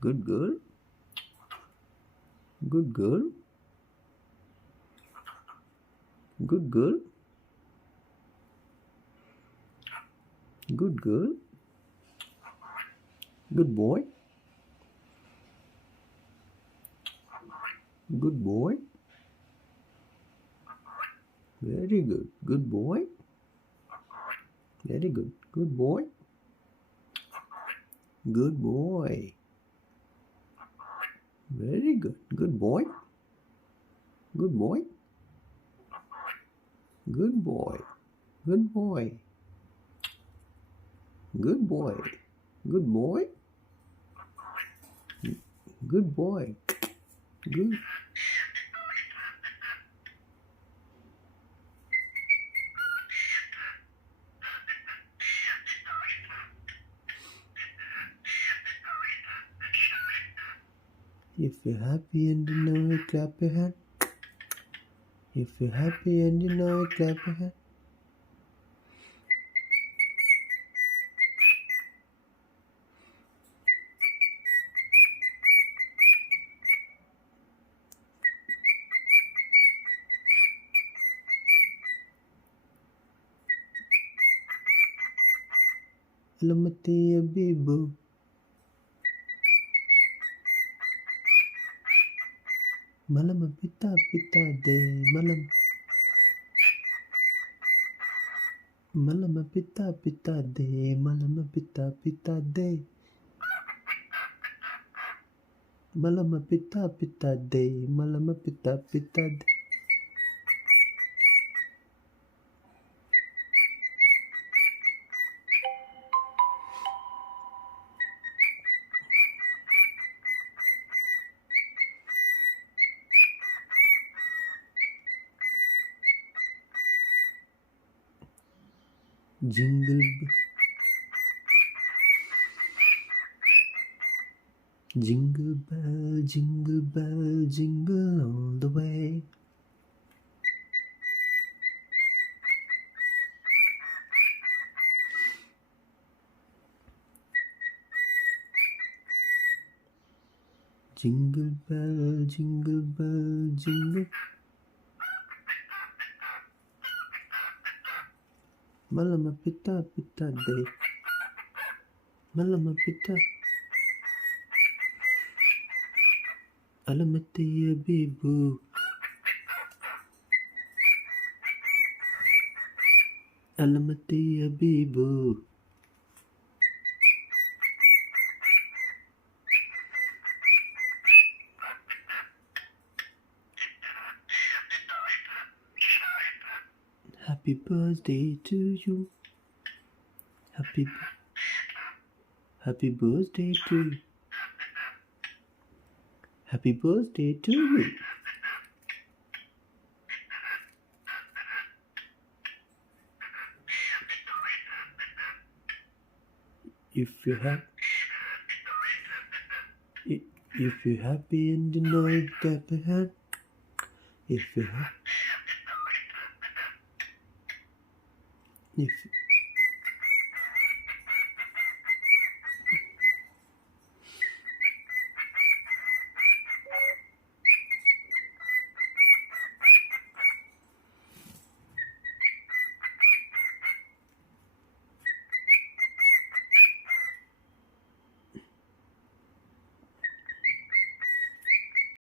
Good girl. Good girl. Good girl. Good girl. Good boy. Good boy. Very good. Good boy. Very good. Good boy. Good boy. Very good. Good boy. Good boy. Good boy. Good boy. Good boy. Good boy. Good boy. Good. If you're happy and you know it, clap your hand. If you're happy and you know it, clap your hand. Alamati Abibu. Malama pita pita de malam. Malama pita pita de malama pita pita de. Malama pita pita de malama pita pita de. Jingle jingle bell, jingle all the way. Jingle bell, jingle. Malama pita pita de. Malama pita. Alamati Abibu. Alamati Abibu. Happy birthday to you. Happy birthday to you. Happy birthday to you. If you're happy and you know it, clap your hand. If